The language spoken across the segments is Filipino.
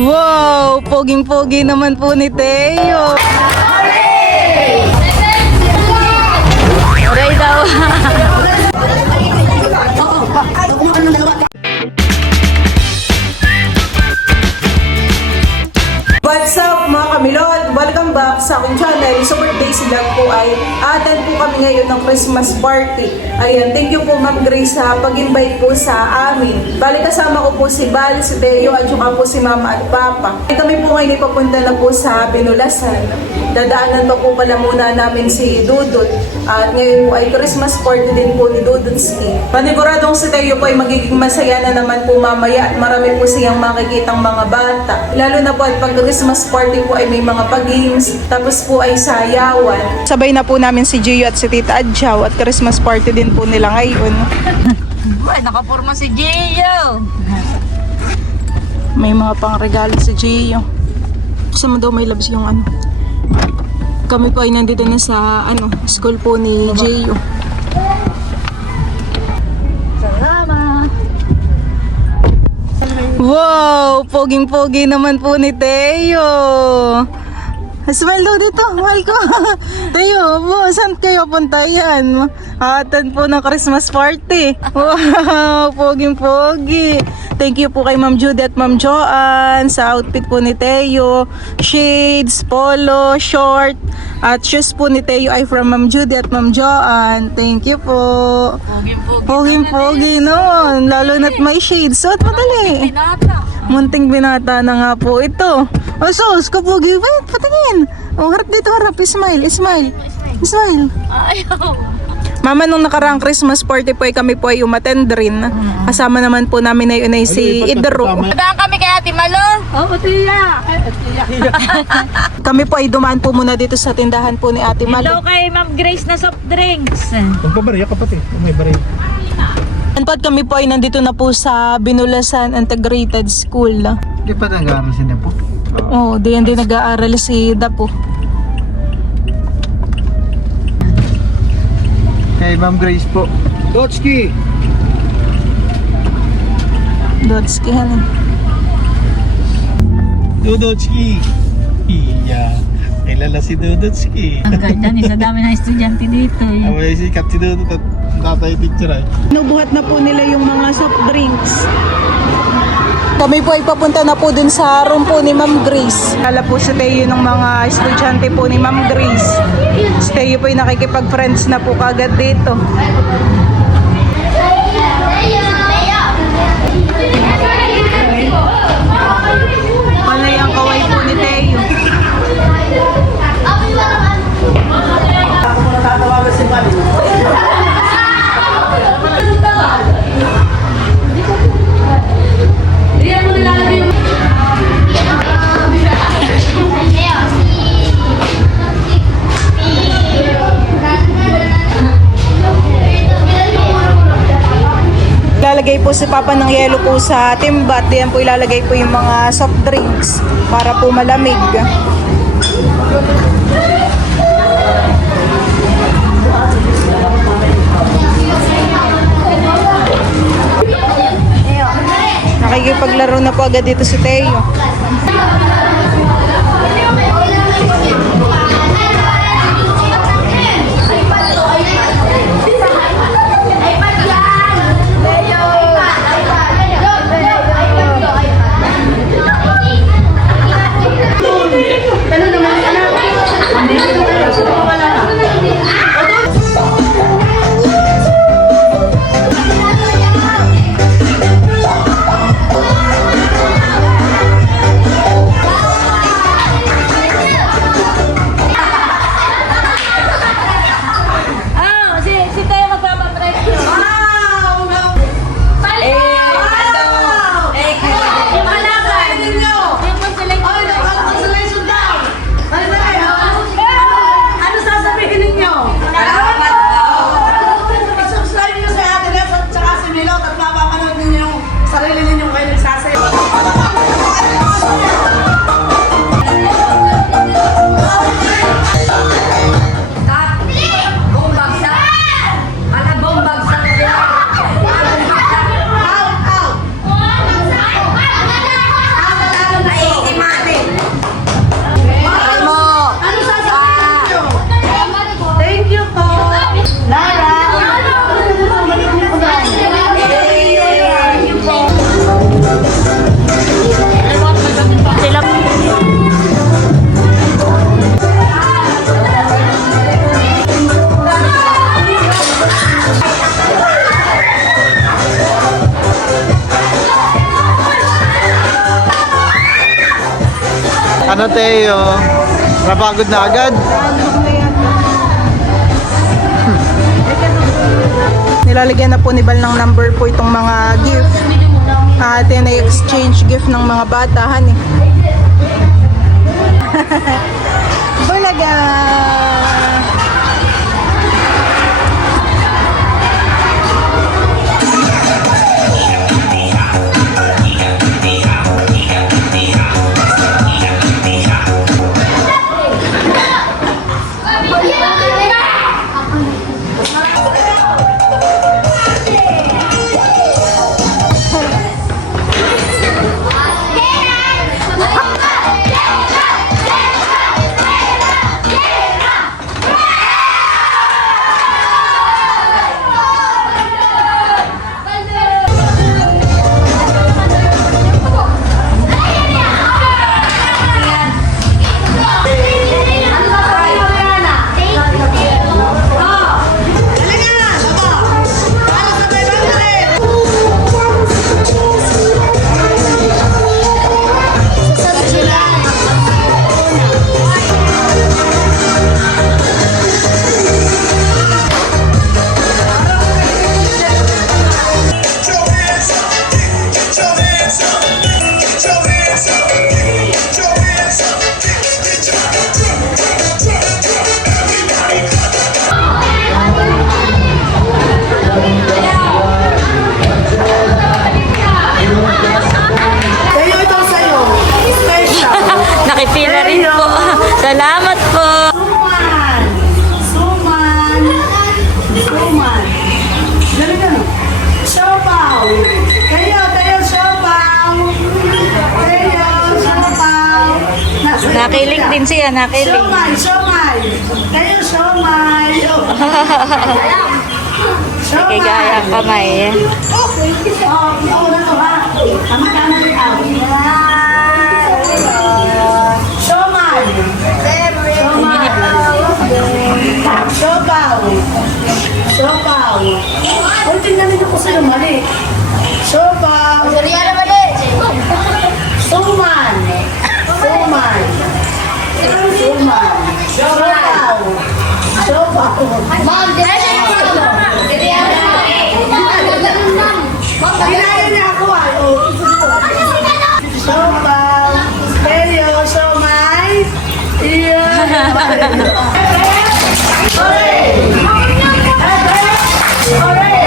Wow! Poging-pogi naman po ni Teo. Aray daw. What's up mga kamilot? Welcome back sa aking channel. So birthday vlog po ay attend po kami ngayon ng Christmas party. Ayan, thank you po Ma'am Grace sa pag-invite po sa amin. Bali kasama ko po si Bal, si Teo at saka po si Mama at Papa. Kami po ngayon ipapunta na po sa Binulasan. Dadaanan pa po pala muna namin si Dudut. At ngayon po ay Christmas party din po ni Dudutski. Paniguradong si Teo po ay magiging masaya na naman po mamaya at marami po siyang makikitang mga bata. Lalo na po at pag Christmas party po ay may mga pag-games, tapos po ay sayawan. Sabay na po namin si Gio at si Tita Adjaw at Christmas party din po nila ngayon. Ay, nakaporma si Gio. May mga pangregalo si Gio. Kasi mo daw may labs yung ano. Kami po ay nandito na sa school po ni Gio. Salamat. Wow! Poging-pogi naman po ni Teo. Smile daw dito, mahal ko. Teo, saan kayo punta yan? Attend po ng Christmas party. Wow! Poging-pogi. Thank you po kay Ma'am Judy at Ma'am Joanne sa outfit po ni Teo. Shades, polo, short, at shoes po ni Teo ay from Ma'am Judy at Ma'am Joanne. Thank you po. Poging-pogi noon. Lalo na't may shades. Suot mo dali. Munting binata na nga po ito. O sus, kapogi. Wait, patingin. O, harap dito, harap. Smile, smile. Smile. Ayaw. Mama, nung nakaraang Christmas party po ay kami po ay umattend rin. Kasama naman po namin na yun ay si Idro. Madaan kami kay Ate Malo. Oh, tiya. Kami po ay dumaan po muna dito sa tindahan po ni Ate Hello Malo. kay Ma'am Grace na soft drinks. Magpabariya ka pati. May bariya. At kami po ay nandito na po sa Binulasan Integrated School. Hindi pa nag-aaral siya po. Oh, diyan din nag-aaral si Dapo. Kay Ma'am Grace po. Dotski! Dodski, ano? Dudotski! Iya. Kilala si Dudotski. Ang ganda ni sa dami ng estudyante dito. Away sikat si Dudot at tatay teacher ay. Nubuhat na po nila yung mga soft drinks. Kami po ay papunta na po dun sa room po ni Ma'am Grace. Kala po si Teo ng mga estudyante po ni Ma'am Grace. Si Teo po ay nakikipag-friends na po kagad dito. Panay ang kaway po ni Teo. Ilalagay po si Papa ng yelo po sa timba at diyan po ilalagay po yung mga soft drinks para po malamig. Nakikipaglaro na po agad dito si Teo. Ano Teo? Napagod na agad? Nilalagyan na po ni Bal ng number po itong mga gift. At yan ay exchange gift ng mga bata, honey. Bulaga! Nakipila rin po. Salamat po. Suman. Dali ka no? Siopaw. Tayo, siopaw. Nakilig din siya, nakilig. Siomay. Tayo, siomay. Nakigaya ang kamay. Una to ha. Tama-tama rin ako. Siomay. Siopaw. Ay, tingnan nyo ko sa'yo mali. Siopaw. Suman. Siopaw. Kinaya niya ako ay. Siopaw. Peyo, siomay. Iya. Hooray!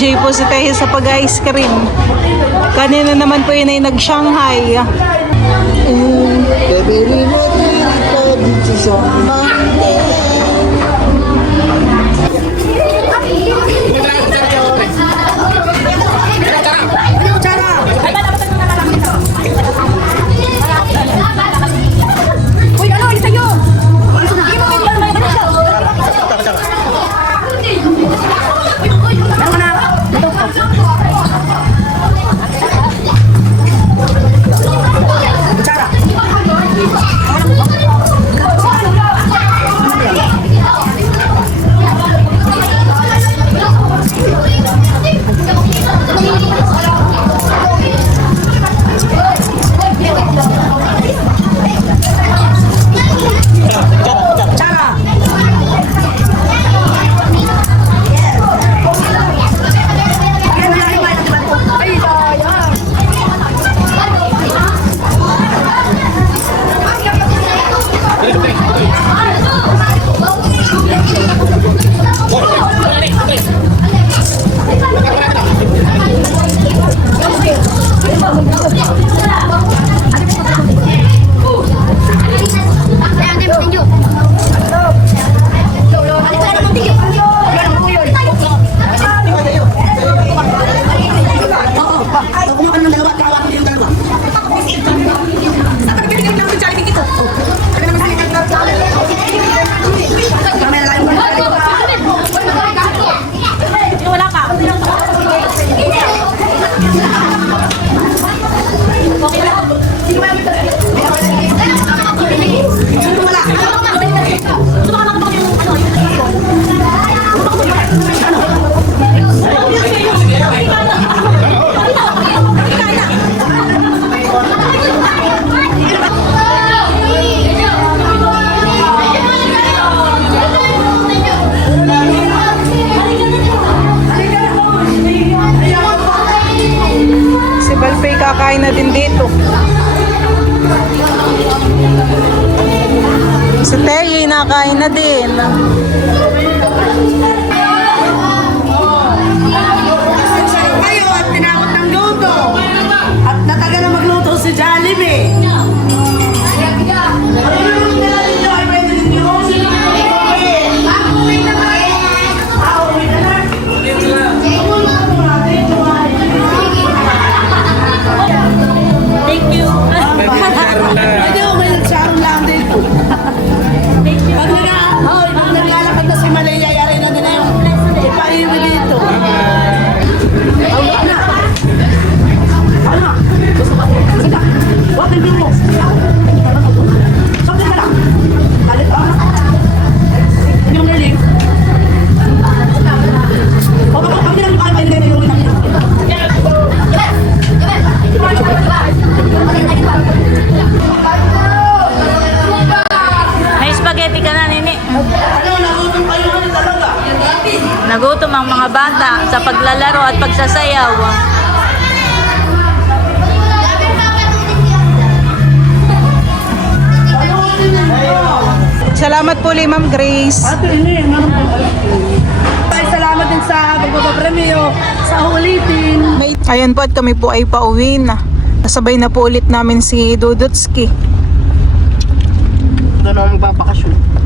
nag-enjoy po si Tehe sa pag-ice cream. Kanina naman po yun ay nag-Shanghai. Si Balpay kakain na din dito. Si Tehe nakain na din. Kayo at tinakot ng luto. At natagal na magluto si Jollibee. Thank you. Hindi ko may nagsarong lang dito. Pag naglalakad na si Malaya, yari na din na yung ipaiwi dito. Awag na. Ano na? Sige. Huwag na mo. Sabi ka lang. Kalit ba? Hindi mo nalilig. Huwag ka pag nilang kain na yung nang May spaghetti ka na, Nini. ano, nagutom kayo na talaga. Nagutom ang mga bata sa paglalaro at pagsasayaw. Salamat po ulit, Ma'am Grace. Ate, ini, ay, salamat din sa pagpapapremyo sa ulitin. Ayan po at kami po ay pauwi na. Kasabay na po ulit namin si Dudutski. Doon ako magpapakashoot.